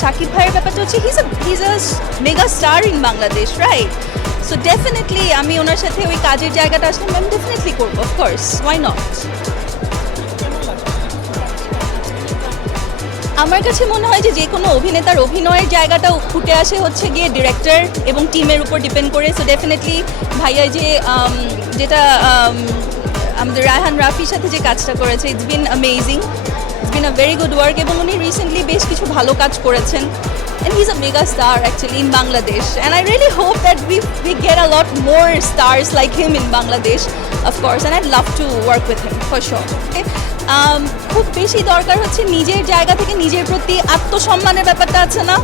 শাকিব ভাইয়ের ব্যাপারটা হচ্ছে his a mega star in Bangladesh, right? So definitely আমি ওনার সাথে ওই কাজের জায়গাটা আসলে আমি ডেফিনেটলি করবো, অফকোর্স, ওয়াই নট। আমার কাছে মনে হয় যে কোনো অভিনেতার অভিনয়ের জায়গাটাও ফুটে আসে হচ্ছে গিয়ে ডিরেক্টর এবং টিমের উপর ডিপেন্ড করে। সো ডেফিনেটলি ভাইয়া যে যেটা আমাদের রায়হান রাফির সাথে যে কাজটা করেছে, it's been amazing, it's been a very good work. এবং উনি রিসেন্টলি বেশ কিছু ভালো কাজ করেছেন। And he's a mega star actually in Bangladesh, and I really hope that we get a lot more stars like him in Bangladesh, of course, and I'd love to work with him for sure. Okay? খুব বেশি দরকার হচ্ছে নিজের জায়গা থেকে নিজের প্রতি আত্মসম্মানের ব্যাপারটা আছে না,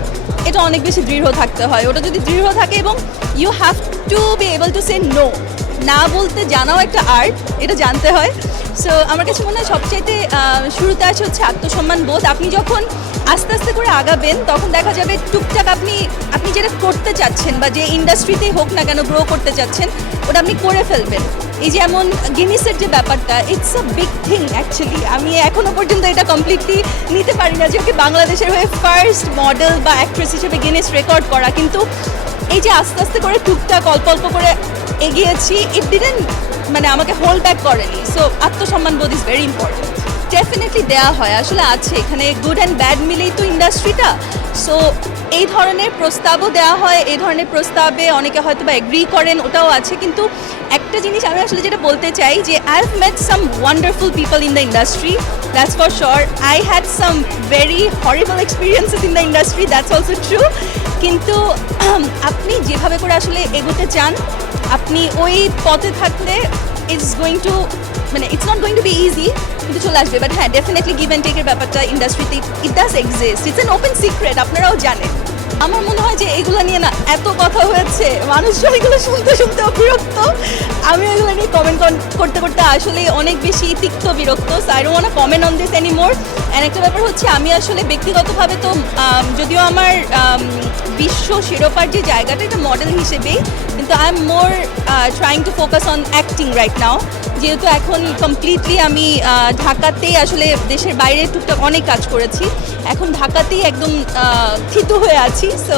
এটা অনেক বেশি দৃঢ় থাকতে হয়। ওটা যদি দৃঢ় থাকে এবং you have to be able to say no, না বলতে জানাও একটা আর্ট, এটা জানতে হয়। সো আমার কাছে মনে হয় সবচাইতে শুরুতে আসে হচ্ছে আত্মসম্মান বোধ। আপনি যখন আস্তে আস্তে করে আগাবেন তখন দেখা যাবে টুকটাক আপনি যেটা করতে চাচ্ছেন বা যে ইন্ডাস্ট্রিতেই হোক না কেন গ্রো করতে চাচ্ছেন ওটা আপনি করে ফেলবেন। এই যেমন গিনিসের যে ব্যাপারটা, it's a big thing actually. আমি এখনও পর্যন্ত এটা কমপ্লিটলি নিতে পারি না যে ওকে বাংলাদেশের হয়ে ফার্স্ট মডেল বা অ্যাক্ট্রেস হিসেবে গিনিস রেকর্ড করা, কিন্তু এই যে আস্তে আস্তে করে টুকটাক অল্প অল্প করে এগিয়েছি, ইট ডিডেন্ট মানে আমাকে হোল্ড ব্যাক করেনি। সো আত্মসম্মান বোধ ইজ ভেরি ইম্পর্টেন্ট। ডেফিনেটলি দেওয়া হয়, আসলে আছে এখানে গুড অ্যান্ড ব্যাড মিলেই তো ইন্ডাস্ট্রিটা। সো এই ধরনের প্রস্তাবও দেওয়া হয়, এই ধরনের প্রস্তাবে অনেকে হয়তো বা এগ্রি করেন, ওটাও আছে। কিন্তু একটা জিনিস আমি আসলে যেটা বলতে চাই যে I have mate some wonderful people in the industry, that's for sure. I had some very horrible experiences in the industry, that's also true. কিন্তু আপনি যেভাবে করে আসলে এগোতে চান, আপনি ওই পথে থাকলে ইটস গোয়িং টু মানে it's not going to be easy, কিন্তু চলে আসবে। বাট হ্যাঁ, ডেফিনেটলি গিভ অ্যান্ড টেকের ব্যাপারটা ইন্ডাস্ট্রিতে it does exist, it's an open secret, আপনারাও জানেন। আমার মনে হয় যে এগুলো নিয়ে না এত কথা হয়েছে, মানুষজন এগুলো শুনতে শুনতে বিরক্ত। আমি এগুলো নিয়ে কমেন্ট করতে করতে আসলে অনেক বেশি তিক্ত বিরক্ত। So I don't want to comment on this anymore. And একটা ব্যাপার হচ্ছে আমি আসলে ব্যক্তিগতভাবে তো যদিও আমার বিশ্ব শিরোপার যে জায়গাটা এটা মডেল হিসেবেই, কিন্তু I am more trying to focus on acting right now. যেহেতু এখন কমপ্লিটলি আমি ঢাকাতেই আসলে দেশের বাইরে টুকটাক অনেক কাজ করেছি, এখন ঢাকাতেই একদম থিত হয়ে আছি। So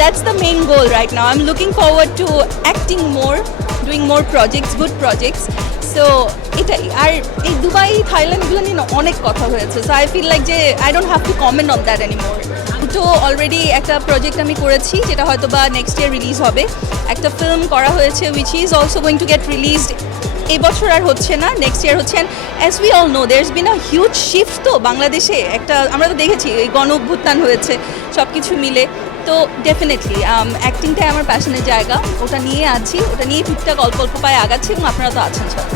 that's the main goal right now. I am looking forward to acting more, doing more projects, good projects. So এটাই। আর এই দুবাই, থাইল্যান্ডগুলো নিয়ে না অনেক কথা হয়েছে। সো আই ফিল লাইক যে I don't have to comment on that anymore. তো already একটা প্রজেক্ট আমি করেছি যেটা হয়তো বা নেক্সট ইয়ার রিলিজ হবে। একটা ফিল্ম করা হয়েছে which is also going to get released. এই বছর আর হচ্ছে না, নেক্সট ইয়ার হচ্ছে। As we all know there is been a huge shift to বাংলাদেশে। একটা আমরা তো দেখেছি এই গণ অভ্যুত্থান হয়েছে, সব কিছু মিলে। তো ডেফিনেটলি অ্যাক্টিংটাই আমার প্যাশনের জায়গা, ওটা নিয়ে আছি, ওটা নিয়ে টুকটাক অল্প অল্প পায়ে আগাচ্ছি এবং আপনারা তো আছেন সাথে।